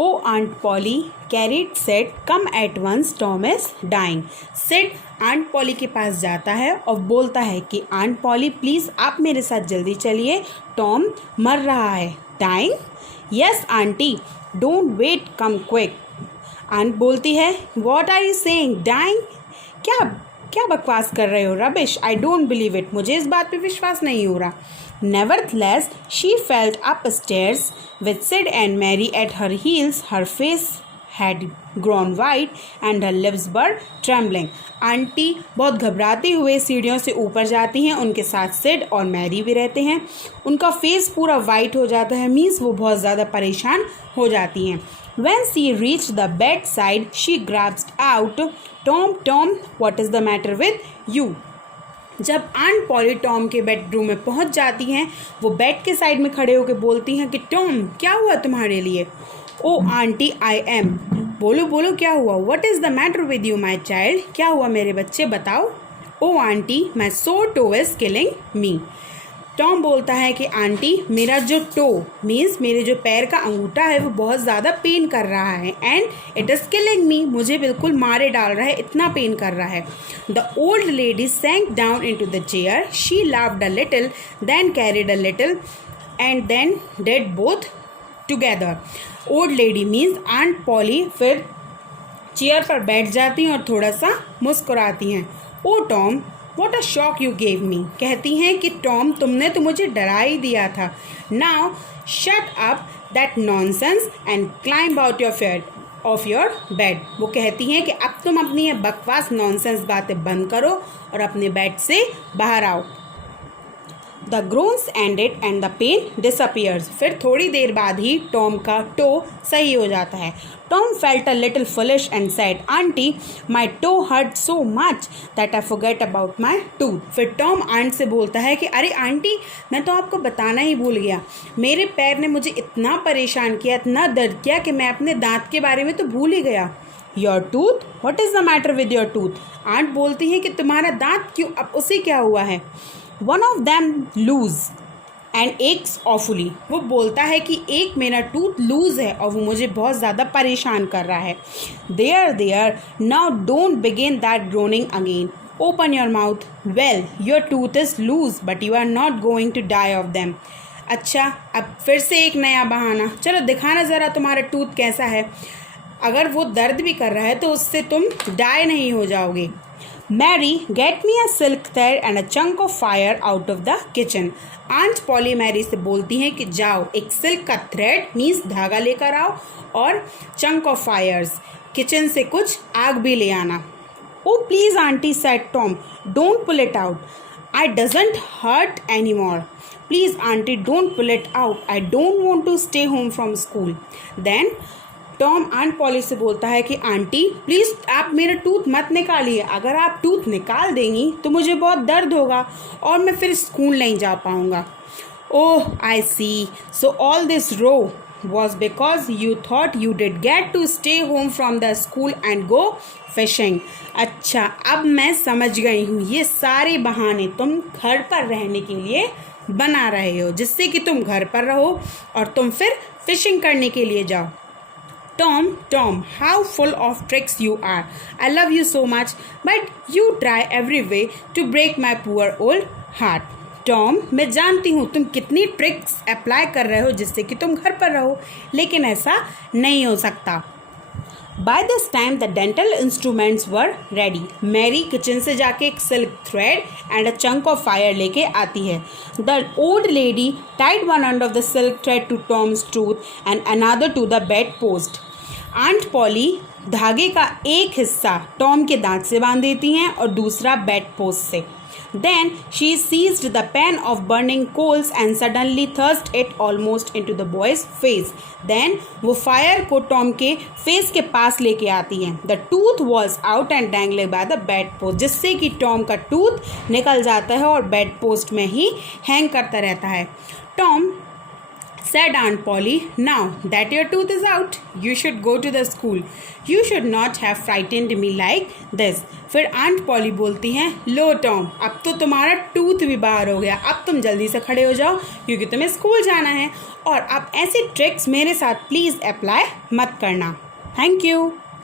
O aunt Polly, carrot said come at once, Tom is dying. Sid aunt Polly के पास जाता है और बोलता है कि आंट पॉली प्लीज़ आप मेरे साथ जल्दी चलिए, टॉम मर रहा है। Dying? Yes aunty, don't wait, come quick. Aunt बोलती है what are you saying, dying? क्या क्या बकवास कर रहे हो, rubbish, I don't believe it, मुझे इस बात पे विश्वास नहीं हो रहा। Nevertheless, she felt upstairs with Sid and Mary at her heels. Her face had grown white and her lips were trembling. Aunty बहुत घबराते हुए सीढ़ियों से ऊपर जाती हैं, उनके साथ सिड और मैरी भी रहते हैं। उनका फेस पूरा वाइट हो जाता है, मीन्स वो बहुत ज़्यादा परेशान हो जाती हैं। When she reached the bedside, she grasped out, Tom, Tom, what is the matter with you? जब आंट पॉली टॉम के बेडरूम में पहुंच जाती हैं, वो बेड के साइड में खड़े होकर बोलती हैं कि टॉम क्या हुआ तुम्हारे लिए? ओ आंटी आई एम, बोलो बोलो क्या हुआ? What is the matter with you my child, क्या हुआ मेरे बच्चे, बताओ। O aunty my sore toe is killing me. Tom बोलता है कि आंटी मेरा जो टो मीन्स मेरे जो पैर का अंगूठा है वो बहुत ज़्यादा पेन कर रहा है, एंड इट इज़ किलिंग मी, मुझे बिल्कुल मारे डाल रहा है, इतना पेन कर रहा है। The old lady sank down into the chair, she laughed a little, then cried a little and then did both together. Old lady means aunt Polly फिर चेयर पर बैठ जाती हैं और थोड़ा सा मुस्कुराती हैं। Oh Tom what a shock you gave me, कहती हैं कि टॉम तुमने तो मुझे डरा ही दिया था। Now shut up that nonsense and climb out of your bed. वो कहती हैं कि अब तुम अपनी ये बकवास नॉनसेंस बातें बंद करो और अपने बेड से बाहर आओ। The groans ended and the pain disappears. फिर थोड़ी देर बाद ही टॉम का टो सही हो जाता है। Tom felt a little foolish and said aunty my toe hurt so much that I forget about my tooth. फिर टॉम आंट से बोलता है कि अरे आंटी मैं तो आपको बताना ही भूल गया, मेरे पैर ने मुझे इतना परेशान किया, इतना दर्द किया कि मैं अपने दांत के बारे में तो भूल ही गया। Your tooth, what is the matter with your tooth? Aunt बोलती है कि तुम्हारा दांत क्यों, अब उसे क्या हुआ है? One of them loose and aches awfully. वो बोलता है कि एक मेरा टूथ लूज है और वो मुझे बहुत ज़्यादा परेशान कर रहा है। There now don't begin that groaning again, open your mouth. Well your tooth is loose but you are not going to die of them. अच्छा अब फिर से एक नया बहाना, चलो दिखाना ज़रा तुम्हारा टूथ कैसा है। अगर वो दर्द भी कर रहा है तो उससे तुम डाई नहीं हो जाओगे। Mary get me a silk thread and a chunk of fire out of the kitchen. Aunt Polly Mary से बोलती हैं कि जाओ एक सिल्क का थ्रेड मीन्स धागा लेकर आओ और चंक ऑफ फायर्स किचन से कुछ आग भी ले आना। Oh please auntie said Tom, don't pull it out, I doesn't hurt any more. Please auntie don't pull it out, I don't want to stay home from school. Then Tom Aunt Polly से बोलता है कि aunty please आप मेरा tooth मत निकालिए, अगर आप टूथ निकाल देंगी तो मुझे बहुत दर्द होगा और मैं फिर स्कूल नहीं जा पाऊँगा। Oh I see, so all this row was because you thought you did get to stay home from the school and go fishing. अच्छा अब मैं समझ गई हूँ, ये सारे बहाने तुम घर पर रहने के लिए बना रहे हो, जिससे कि तुम घर पर रहो और तुम फिर फिशिंग करने के लिए जाओ। Tom, how full of tricks you are. I love you so much, but you try every way to break my poor old heart. Tom, मैं जानती हूँ तुम कितनी ट्रिक्स अप्लाई कर रहे हो जिससे कि तुम घर पर रहो, लेकिन ऐसा नहीं हो सकता। By this time the dental instruments were ready. Mary kitchen से जाके एक silk thread and a chunk of fire लेके आती है। The old lady tied one end of the silk thread to Tom's tooth and another to the bed post. Aunt Polly धागे का एक हिस्सा टॉम के दांत से बांध देती हैं और दूसरा बेड पोस्ट से। Then she seized the pan of burning coals and suddenly thrust it almost into the boy's face. Then वो फायर को टॉम के फेस के पास लेके आती हैं। The tooth was out and dangling by the bed post, जिससे कि Tom का टूथ निकल जाता है और बेड पोस्ट में ही हैंग करता रहता है। Tom Said Aunt Polly, now that your tooth is out, you should go to the school. You should not have frightened me like this. फिर आंट पॉली बोलती हैं, लो टॉम, अब तो तुम्हारा टूथ भी बाहर हो गया, अब तुम जल्दी से खड़े हो जाओ क्योंकि तुम्हें स्कूल जाना है और अब ऐसी ट्रिक्स मेरे साथ प्लीज़ अप्लाई मत करना। Thank you.